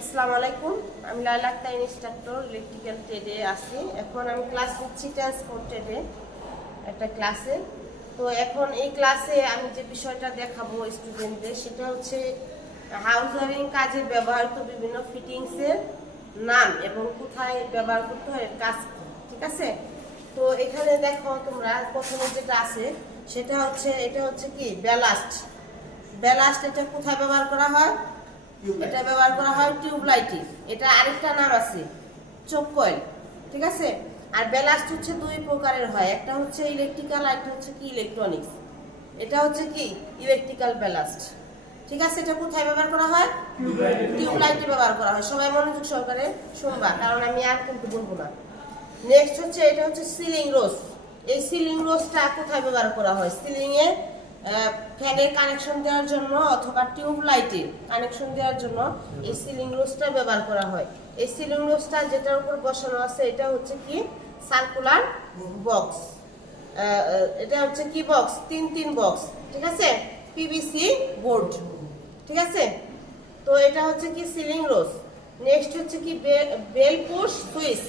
আসসালামু আলাইকুম। আমি লাইলা আক্তার, ইনস্ট্রাক্টর, ইলেকট্রিক্যাল ট্রেডে আছি। এখন আমি ক্লাস নিচ্ছি ট্রান্সপোর্ট ট্রেডে, একটা ক্লাসে। তো এখন এই ক্লাসে আমি যে বিষয়টা দেখাবো স্টুডেন্টদের সেটা হচ্ছে হাউস ওয়ারিং কাজে ব্যবহৃত বিভিন্ন ফিটিংসের নাম এবং কোথায় ব্যবহার করতে হয় কাজ ঠিক আছে? তো এখানে দেখো তোমরা প্রথমে যেটা আছে, সেটা হচ্ছে, এটা হচ্ছে কি ব্যালাস্ট ব্যালাস্ট এটা কোথায় ব্যবহার করা হয়? এটা ব্যবহার করা হয় টিউব লাইটে এটা আরেকটা নাম আছে চোখ কয়েল ঠিক আছে? আর ব্যালাস্ট হচ্ছে দুই প্রকারের হয় একটা হচ্ছে ইলেকট্রিক্যাল আর একটা হচ্ছে কি ইলেকট্রনিক্স এটা হচ্ছে কি ইলেকট্রিক্যাল ব্যালাস্ট ঠিক আছে? এটা কোথায় ব্যবহার করা হয়? টিউব লাইটে ব্যবহার করা হয়। সবাই মনোযোগ সহকারে শুনবা কারণ আমি আর কিন্তু বলব না। নেক্সট হচ্ছে এটা হচ্ছে সিলিং রোজ এই সিলিং রোজটা কোথায় ব্যবহার করা হয়? সিলিং এ ফ্যানের কানেকশন দেওয়ার জন্য অথবা টিউব লাইটে কানেকশন দেওয়ার জন্য এই সিলিং রোজটা ব্যবহার করা হয়। এই সিলিং রোজটা যেটার উপর বসানো আছে এটা হচ্ছে কি? সার্কুলার বক্স এটা হচ্ছে কি বক্স তিন তিন বক্স ঠিক আছে? পিভিসি বোর্ড ঠিক আছে? তো এটা হচ্ছে কি সিলিং রোজ নেক্সট হচ্ছে কি bell push switch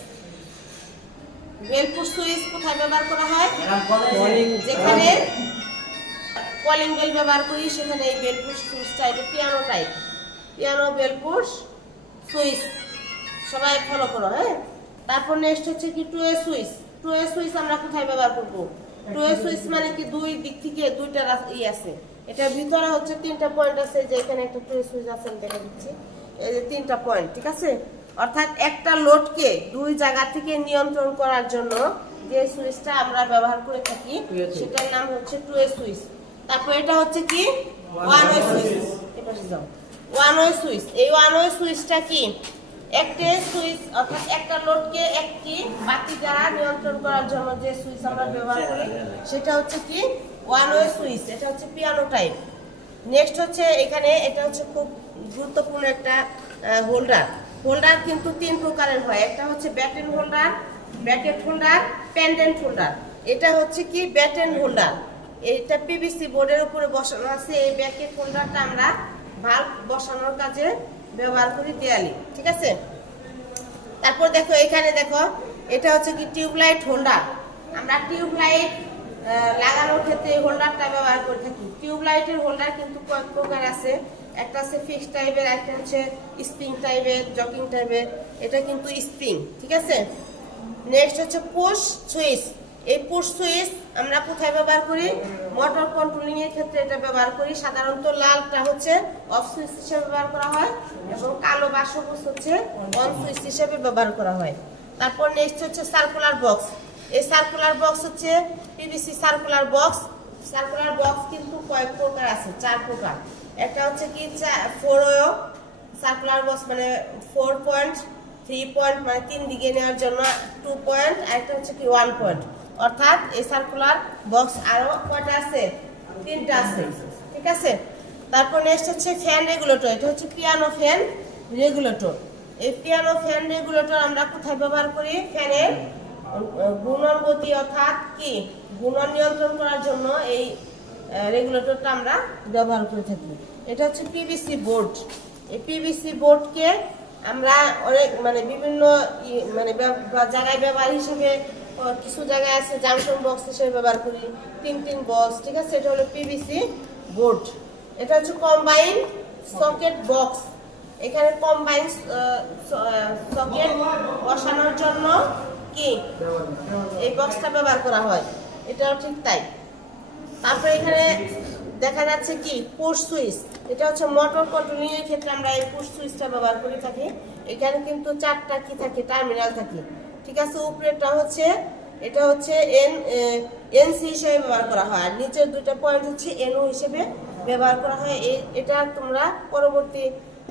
bell push switch কোথায় ব্যবহার করা হয়? যেখানে কলিং বেল ব্যবহার করি সেখানে এই বেল পুশ সুইচটা এটা piano type piano bell push switch. সবাই ফলো করো হ্যাঁ? তারপর নেক্সট হচ্ছে কি two way switch. Two way switch আমরা কোথায় ব্যবহার করব? টু এ সুইচ মানে কি দুই দিক থেকে দুইটা রাস- ই আছে। এটার ভিতরে হচ্ছে তিনটা পয়েন্ট আছে যে এখানে একটা টু এ সুইচ আছে আমি দেখে দিচ্ছি। এই যে তিনটা পয়েন্ট ঠিক আছে? অর্থাৎ একটা লোডকে দুই জায়গা থেকে নিয়ন্ত্রণ করার জন্য যে সুইচটা আমরা ব্যবহার করে থাকি সেটার নাম হচ্ছে টু এ সুইচ। তারপর এটা হচ্ছে কি? One way switch one way switch এই ওয়ান ওয়ে সুইচটা কি? একটি সুইচ অর্থাৎ একটা একটি নিয়ন্ত্রণ করার জন্য যে সুইচ আমরা ব্যবহার করি, সেটা হচ্ছে কি? ওয়ান ওয়ে সুইচ এটা হচ্ছে পিয়ানো টাইপ নেক্সট হচ্ছে এখানে এটা হচ্ছে খুব গুরুত্বপূর্ণ একটা হোল্ডার হোল্ডার কিন্তু তিন প্রকারের হয়। একটা হচ্ছে batten holder bracket holder pendant holder এটা হচ্ছে কি? ব্যাটেন হোল্ডার এটা পিভিসি বোর্ডের উপরে বসানো আছে, এই ব্যাকেট হোল্ডারটা আমরা ভাল্ব বসানোর কাজে ব্যবহার করি দেয়ালে, ঠিক আছে? তারপর দেখো, এখানে দেখো, এটা হচ্ছে কি টিউবলাইট হোল্ডার। আমরা টিউবলাইট লাগানোর ক্ষেত্রে হোল্ডারটা ব্যবহার করে থাকি। টিউবলাইটের হোল্ডার কিন্তু কয়েক প্রকার আছে। একটা আছে ফিক্স টাইপের একটা হচ্ছে স্প্রিং টাইপের জকিং টাইপের এটা কিন্তু স্প্রিং ঠিক আছে? নেক্সট হচ্ছে পুশ সুইচ এই পুশ সুইচ আমরা কোথায় ব্যবহার করি? মোটর কন্ট্রোলিং এর ক্ষেত্রে এটা ব্যবহার করি। সাধারণত লালটা হচ্ছে অফ সুইচ হিসেবে ব্যবহার করা হয় এবং কালো বা সবুজ হচ্ছে অন সুইচ হিসেবে ব্যবহার করা হয়। তারপর নেক্সট হচ্ছে সার্কুলার বক্স এই সার্কুলার বক্স হচ্ছে PVC circular box circular box কিন্তু কয়েক প্রকার আছে, চার প্রকার। একটা হচ্ছে কি ফোর সার্কুলার বক্স মানে ফোর পয়েন্ট থ্রি পয়েন্ট মানে তিন দিকে নেওয়ার জন্য টু পয়েন্ট আর একটা হচ্ছে কি ওয়ান পয়েন্ট অর্থাৎ এই সার্কুলার বক্স আরও কয়টা আছে? তিনটা আছে। ঠিক আছে? তারপর নেক্সট হচ্ছে ফ্যান রেগুলেটর এটা হচ্ছে পিয়ানো ফ্যান রেগুলেটর এই পিয়ানো ফ্যান রেগুলেটর আমরা কোথায় ব্যবহার করি? ফ্যানের গুণন গতি অর্থাৎ কি? গুণন নিয়ন্ত্রণ করার জন্য এই রেগুলেটরটা আমরা ব্যবহার করে থাকি। এটা হচ্ছে পিভিসি বোর্ড এই পিভিসি বোর্ডকে আমরা অনেক মানে বিভিন্ন মানে জায়গায় ব্যবহার হিসেবে কিছু জায়গায় আছে জাংশন বক্স হিসেবে ব্যবহার করি। তিন তিন বক্স ঠিক আছে? এটা হলো পিভিসি বোর্ড এটা হচ্ছে কম্বাইন সকেট বক্স এখানে কম্বাইন সকেট বসানোর জন্য কি? এই বক্সটা ব্যবহার করা হয়। এটাও ঠিক তাই। তারপরে এখানে দেখা যাচ্ছে কি? পুশ সুইচ এটা হচ্ছে মোটর কন্ট্রোলিং এর ক্ষেত্রে আমরা এই পুশ সুইচটা ব্যবহার করে থাকি। এখানে কিন্তু চারটা কি থাকে টার্মিনাল থাকে। ঠিক আছে উপরেরটা হচ্ছে এটা হচ্ছে এন এনসি হিসেবে ব্যবহার করা হয়। আর নিচের দুইটা পয়েন্ট হচ্ছে এনও হিসেবে ব্যবহার করা হয়। এই- এটা তোমরা পরবর্তী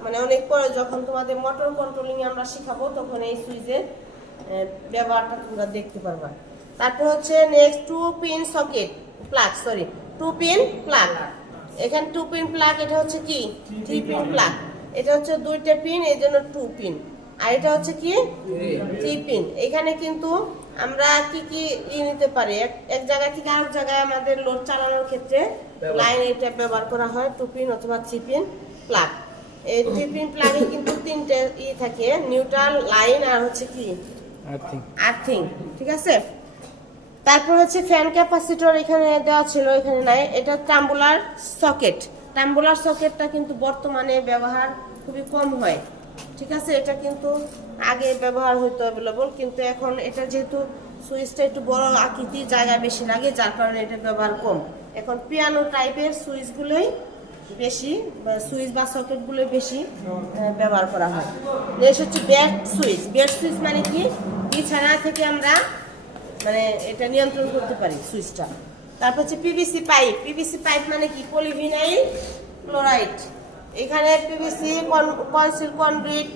মানে অনেক পরে যখন তোমাদের মোটর কন্ট্রোলিং আমরা শেখাবো তখন এই সুইচের ব্যবহারটা তোমরা দেখতে পারবা। তারপর হচ্ছে next two pin socket plug sorry two pin plug এখানে টু পিন প্লাগ এটা হচ্ছে কি? থ্রি পিন প্লাগ এটা হচ্ছে দুইটা পিন এই জন্য টু পিন আর এটা হচ্ছে কি? থ্রি পিন এখানে কিন্তু আমরা কি কি ই নিতে পারি? এক জায়গা থেকে আরেক জায়গায় আমাদের লোড চালানোর ক্ষেত্রে লাইন এটা ব্যবহার করা হয় টুপিন অথবা থ্রি পিন প্লাগ। এই থ্রি পিন প্লাগে কিন্তু তিনটে ই থাকে নিউট্রাল লাইন আর হচ্ছে কি? আর্থিং আর্থিং ঠিক আছে? তারপর হচ্ছে ফ্যান ক্যাপাসিটর এখানে দেওয়া ছিল এখানে নাই। এটা টাম্বুলার সকেট টাম্বুলার সকেটটা কিন্তু বর্তমানে ব্যবহার খুবই কম হয়। ঠিক আছে, এটা কিন্তু আগে ব্যবহার হতো অ্যাভেলেবল কিন্তু এখন এটা যেহেতু সুইচটা একটু বড় আকৃতি জায়গা বেশি লাগে, যার কারণে এটা ব্যবহার কম। এখন পিয়ানো টাইপের সুইচগুলোই বেশি সুইচ বা সকেটগুলো বেশি ব্যবহার করা হয়। নেক্সট হচ্ছে ব্যাট সুইচ। ব্যাট সুইচ মানে কি? বিছানা থেকে আমরা মানে এটা নিয়ন্ত্রণ করতে পারি সুইচটা। তারপর হচ্ছে পিভিসি পাইপ। পিভিসি পাইপ মানে কি? Polyvinyl chloride. এখানে পিভিসি কনসিল কনডুইট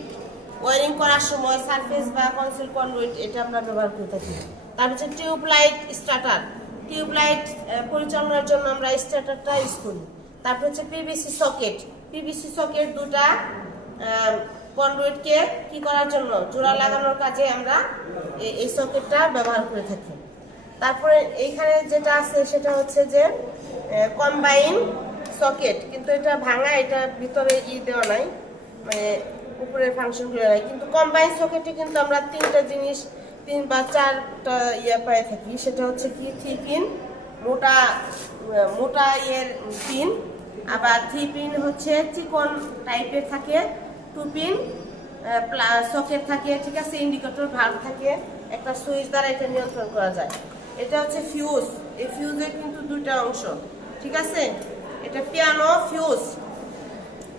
ওয়ারিং করার সময় সারফেস বা কনসিল কনডুইট এটা আমরা ব্যবহার করে থাকি। তারপর হচ্ছে tube light starter tube light পরিচালনার জন্য আমরা স্টার্টারটা ইউজ করি। তারপর হচ্ছে পিভিসি সকেট পিভিসি সকেট দুটা কনডুইটকে কি করার জন্য? জোড়া লাগানোর কাজে আমরা এই সকেটটা ব্যবহার করে থাকি। তারপরে এইখানে যেটা আছে সেটা হচ্ছে যে কম্বাইন সকেট, কিন্তু এটা ভাঙা, এটা ভিতরে ই দেওয়া নাই মানে উপরের ফাংশনগুলো নাই। কিন্তু কম্বাইন সকেটে কিন্তু আমরা তিনটা জিনিস, তিন বা চারটা ইয়ে পেয়ে থাকি। সেটা হচ্ছে কি? থ্রি পিন মোটা মোটা ইয়ের পিন আবার থ্রি পিন হচ্ছে চিকন টাইপের থাকে টু পিন সকেট থাকে, ঠিক আছে? ইন্ডিকেটর ভাল্ব থাকে, একটা সুইচ দ্বারা এটা নিয়ন্ত্রণ করা যায়। এটা হচ্ছে ফিউজ এই ফিউজের কিন্তু দুইটা অংশ, ঠিক আছে? এটা পিয়ানো ফিউজ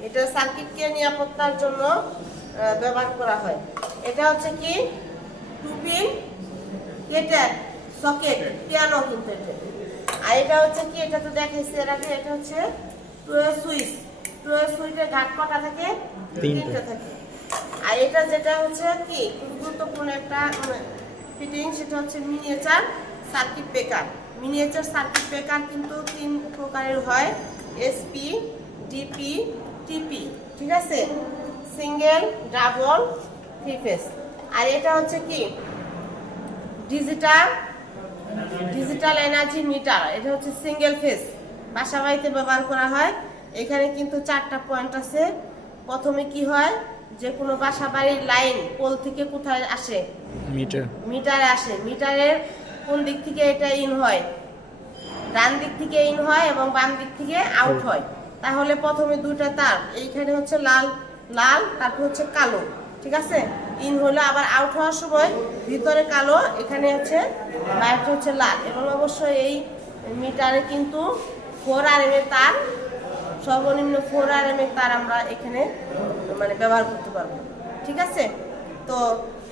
এটা সার্কিটকে নিরাপত্তার জন্য ব্যবহার করা হয়। এটা হচ্ছে কি? টু পিন কেটে সকেট পিয়ানো কিন্তু এটা। আর এটা হচ্ছে কি? এটা তো দেখাইছি এর আগে এটা হচ্ছে টুয়ে সুইচ। টুয়ে সুইচের ঘাট কটা থাকে তিনটে। থাকে। আর এটা যেটা হচ্ছে কি? গুরুত্বপূর্ণ একটা ফিটিং সেটা হচ্ছে miniature circuit breaker miniature circuit breaker কিন্তু তিন প্রকারের হয়। এসপি ডিপি টিপি ঠিক আছে? সিঙ্গেল ডাবল থ্রি ফেস আর এটা হচ্ছে কি? ডিজিটাল ডিজিটাল এনার্জি মিটার এটা হচ্ছে সিঙ্গেল ফেস বাসা বাড়িতে ব্যবহার করা হয়। এখানে কিন্তু চারটা পয়েন্ট আছে। প্রথমে কি হয়? যে কোনো বাসা বাড়ির লাইন পোল থেকে কোথায় আসে? মিটার মিটারে আসে। মিটারের কোন দিক থেকে এটা ইন হয়? ডান দিক থেকে ইন হয় এবং বাম দিক থেকে আউট হয়। তাহলে প্রথমে দুইটা তার এইখানে হচ্ছে লাল লাল তারপর হচ্ছে কালো ঠিক আছে? ইন হলো আবার আউট হওয়ার সময় ভিতরে কালো এখানে হচ্ছে বাইরে হচ্ছে লাল এবং অবশ্যই এই মিটারে কিন্তু ফোর আর এম এর তার সর্বনিম্ন ফোর আর এম এর তার আমরা এখানে মানে ব্যবহার করতে পারব ঠিক আছে? তো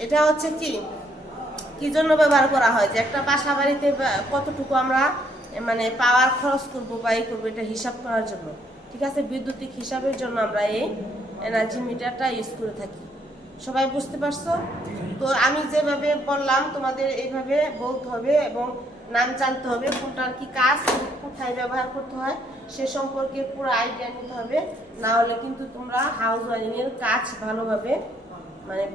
এটা হচ্ছে কি? কি জন্য ব্যবহার করা হয়? যে একটা বাসা বাড়িতে কতটুকু আমরা মানে পাওয়ার খরচ করব বা এই করব, এটা হিসাব করার জন্য। ঠিক আছে? বৈদ্যুতিক হিসাবের জন্য আমরা এই এনার্জি মিটারটা ইউজ করে থাকি। সবাই বুঝতে পারছ? তো আমি যেভাবে বললাম, তোমাদের এইভাবে বলতে হবে এবং নাম জানতে হবে, কোনটার কি কাজ, কোথায় ব্যবহার করতে হয়, সে সম্পর্কে পুরো আইডিয়া নিতে হবে। না হলে কিন্তু তোমরা হাউস ওয়ারিং এর কাজ ভালোভাবে মানে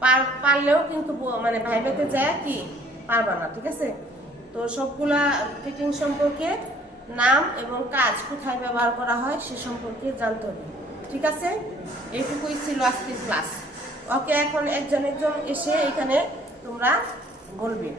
পার- পারলেও কিন্তু মানে ভাইবেতে যায় কি? পারবা না, ঠিক আছে? তো সবগুলা ফিটিং সম্পর্কে নাম এবং কাজ কোথায় ব্যবহার করা হয় সে সম্পর্কে জানতে হবে। ঠিক আছে? এইটুকুই ছিল আজকের ক্লাস। ওকে এখন একজন একজন এসে এখানে তোমরা বলবে।